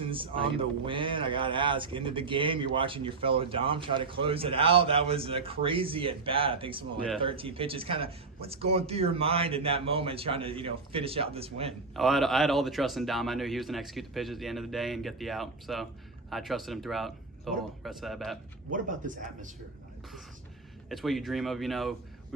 Congratulations on the win. I got to ask, into the game, you're watching your fellow Dom try to close it out. That was a crazy at bat. I think something like 13 pitches. Kind of what's going through your mind in that moment trying to, finish out this win? Oh, I had all the trust in Dom. I knew he was going to execute the pitches at the end of the day and get the out. So I trusted him throughout the whole rest of that bat. What about this atmosphere tonight? It's what you dream of. We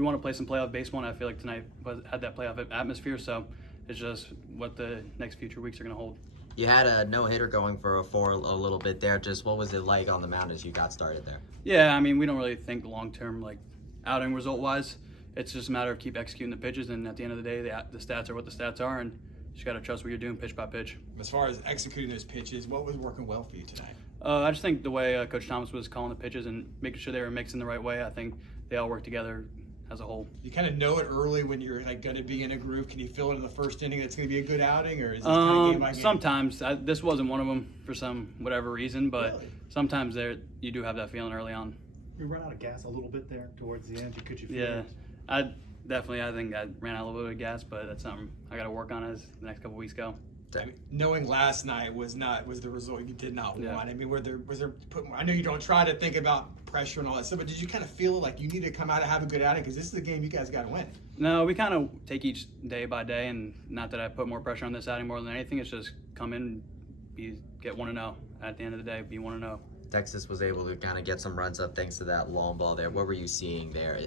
want to play some playoff baseball, and I feel like tonight had that playoff atmosphere. So it's just what the next future weeks are going to hold. You had a no-hitter going for a 4 a little bit there. Just what was it like on the mound as you got started there? Yeah, we don't really think long-term, like outing result-wise. It's just a matter of keep executing the pitches, and at the end of the day, the stats are what the stats are, and you just got to trust what you're doing pitch by pitch. As far as executing those pitches, what was working well for you tonight? I just think the way Coach Thomas was calling the pitches and making sure they were mixing the right way, I think they all work together as a whole. You kind of know it early when you're going to be in a groove. Can you feel it in the first inning that's going to be a good outing, or is this kind of game by game? Sometimes. This wasn't one of them for whatever reason, but really? Sometimes you do have that feeling early on. You run out of gas a little bit there towards the end. Could you feel Yeah, it? I think I ran out a little bit of gas, but that's something I got to work on as the next couple weeks go. Knowing last night was the result you did not Yeah. want. Was there I know you don't try to think about pressure and all that stuff, but did you kind of feel like you need to come out and have a good outing because this is the game you guys got to win? No, we kind of take each day by day, and not that I put more pressure on this outing more than anything. It's just come in, get 1-0 at the end of the day, be 1-0. Texas was able to kind of get some runs up thanks to that long ball there. What were you seeing there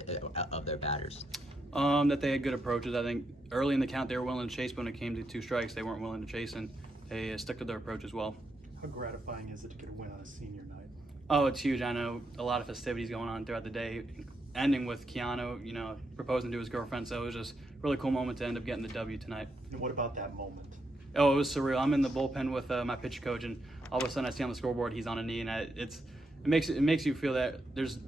of their batters? That they had good approaches. I think early in the count they were willing to chase, but when it came to 2 strikes, they weren't willing to chase, and they stuck to their approach as well. How gratifying is it to get a win on a senior night? Oh, it's huge. I know a lot of festivities going on throughout the day, ending with Keanu, proposing to his girlfriend. So it was just a really cool moment to end up getting the W tonight. And what about that moment? Oh, it was surreal. I'm in the bullpen with my pitch coach, and all of a sudden I see on the scoreboard he's on a knee, and it makes you feel that it's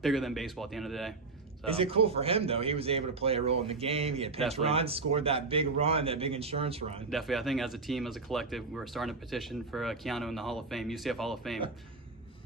bigger than baseball at the end of the day. So. Is it cool for him though? He was able to play a role in the game. He had pinch runs, scored that big run, that big insurance run. Definitely, I think as a team, as a collective, we're starting a petition for Keanu in the Hall of Fame, UCF Hall of Fame.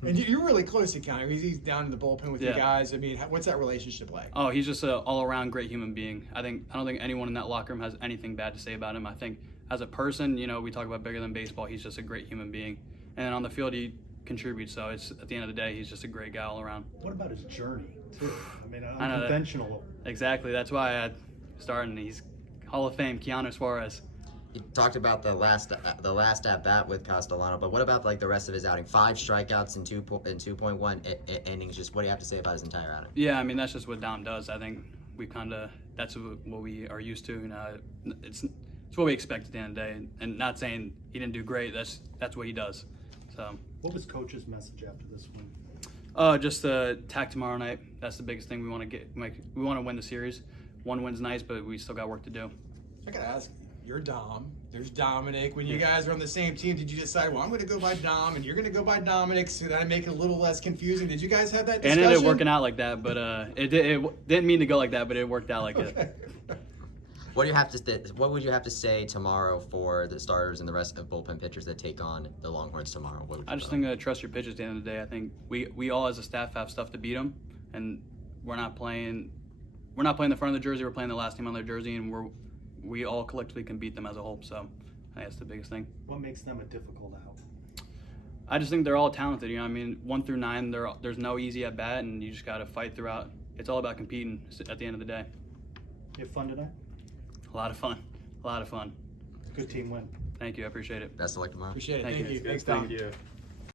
And you're really close to Keanu. He's down in the bullpen with you guys. What's that relationship like? Oh, he's just an all-around great human being. I don't think anyone in that locker room has anything bad to say about him. I think as a person, we talk about bigger than baseball. He's just a great human being, and on the field he contributes. So it's at the end of the day, he's just a great guy all around. What about his journey too? Unconventional. Unconventional. Exactly. That's why I started. He's Hall of Fame, Keanu Suarez. You talked about the last at bat with Castellano, but what about like the rest of his outing? 5 strikeouts in 2.1 innings. Just what do you have to say about his entire outing? Yeah, that's just what Dom does. I think that's what we are used to. It's what we expect at the end of the day. And not saying he didn't do great. That's what he does. So. What was Coach's message after this win? Just attack tomorrow night. That's the biggest thing we want to get. We want to win the series. 1 win's nice, but we still got work to do. I gotta ask. You're Dom. There's Dominic. When you guys are on the same team, did you decide, well, I'm going to go by Dom and you're going to go by Dominic so that I make it a little less confusing? Did you guys have that discussion? It ended up working out like that, but it didn't mean to go like that, but it worked out like it. What would you have to say tomorrow for the starters and the rest of bullpen pitchers that take on the Longhorns tomorrow? I just think trust your pitchers at the end of the day. I think we all as a staff have stuff to beat them, and we're not playing the front of the jersey. We're playing the last team on their jersey, and we all collectively can beat them as a whole. So I think that's the biggest thing. What makes them a difficult out? I just think they're all talented. 1 through 9, there's no easy at bat, and you just got to fight throughout. It's all about competing at the end of the day. You have fun tonight? A lot of fun. A lot of fun. Good team win. Thank you. I appreciate it. Best of luck tomorrow. Appreciate it. Thank Thank you. you. Thanks, Dom. Thank you.